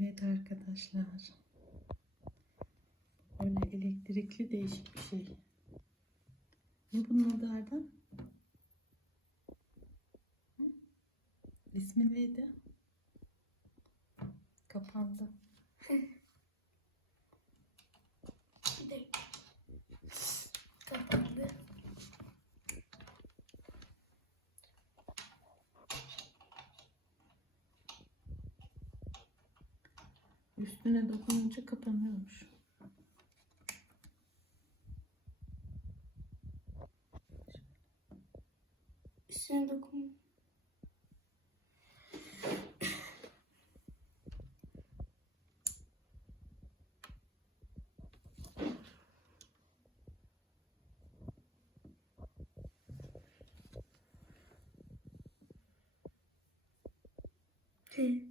Evet arkadaşlar. Böyle elektrikli değişik bir şey. Ne bunun adı? Hı? İsmi neydi? Kapandı. Bir dakika. Kapandı. Üstüne dokununca kapanıyormuş. Üstüne dokun. Hı.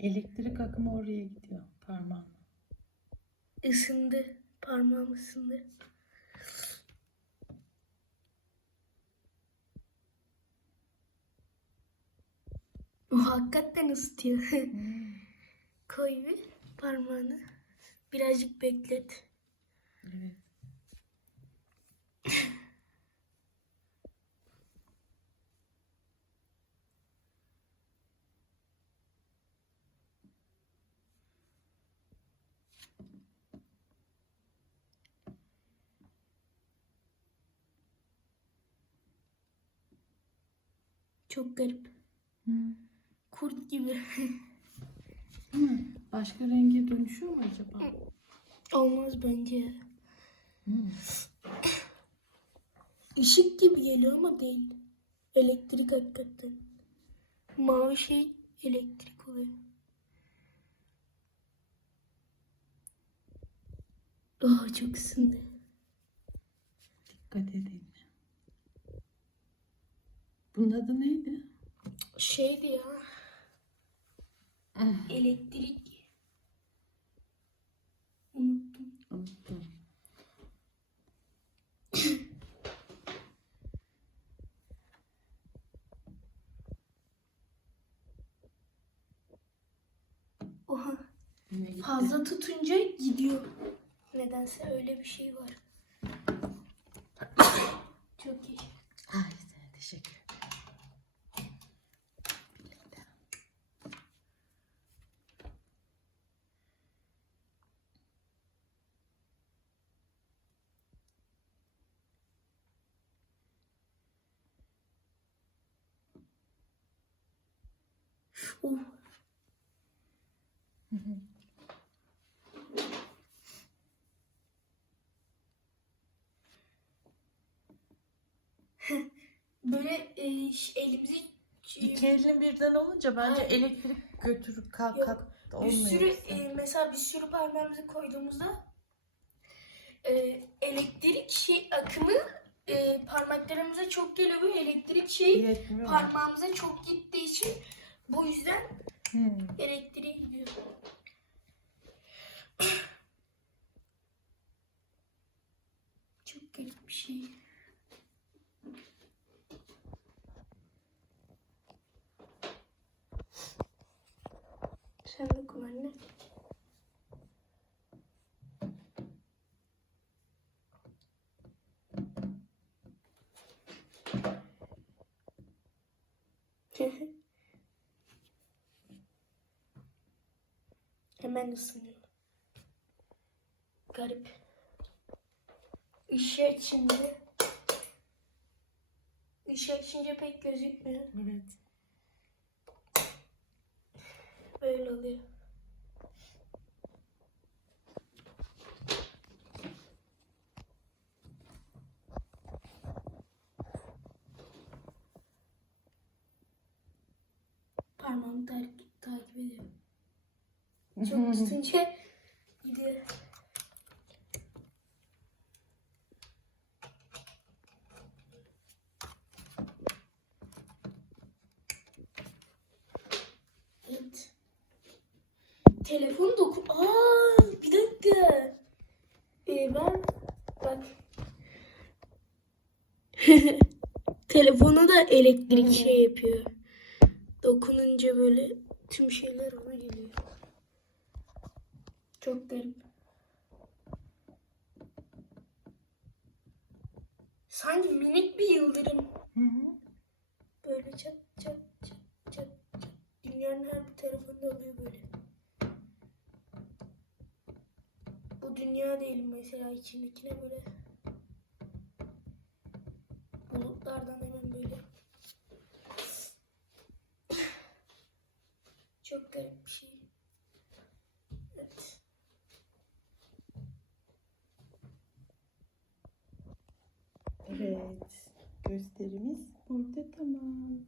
Elektrik akımı oraya gidiyor parmağına. Isındı. Parmağım ısındı. Hakikaten ısıtıyor. Hmm, Koy bir parmağını. Birazcık beklet. evet. Çok garip. Hmm. Kurt gibi. Başka renge dönüşüyor mu acaba? Olmaz bence. Hmm. Işık gibi geliyor ama değil. Elektrik hakikaten. Mavi şey elektrik oluyor. Aa çok ısındı. Dikkat edin. Bunun adı neydi? Şeydi ya. Elektrik. Unuttum. Unuttum. Oha. Fazla tutunca gidiyor. Nedense öyle bir şey var. Çok iyi. Ay sana teşekkür Hı. Böyle e, elimizi İki elin birden olunca bence Hayır. elektrik götürüp kalk Yok, kalk bir olmuyor. sürü e, mesela bir sürü parmağımızı koyduğumuzda e, elektrik şey akımı e, parmaklarımıza çok geliyor bu elektrik şey Yetmiyor parmağımıza çok gittiği için bu yüzden Hmm. elektriğe gidiyor. Çok garip bir şey. Sen de kullan Hemen ısınıyor. Garip. Işığı açınca Işığı açınca pek gözükmüyor. Evet. Böyle oluyor. Parmağımı takip, takip ediyor. Çok tutunca gidiyor. Evet. Telefon dokun. Aa, bir dakika. Ee, ben bak. Telefonu da elektrik şey yapıyor. Dokununca böyle tüm şeyler ona geliyor. Çok garip. Sanki minik bir yıldırım. Hı hı. Böyle çat çat çat çat çat. Dünyanın her bir tarafında oluyor böyle. Bu dünya değil mesela içindekine böyle. Bulutlardan hemen böyle. Çok garip bir şey. Evet. Evet. Gösterimiz burada tamam.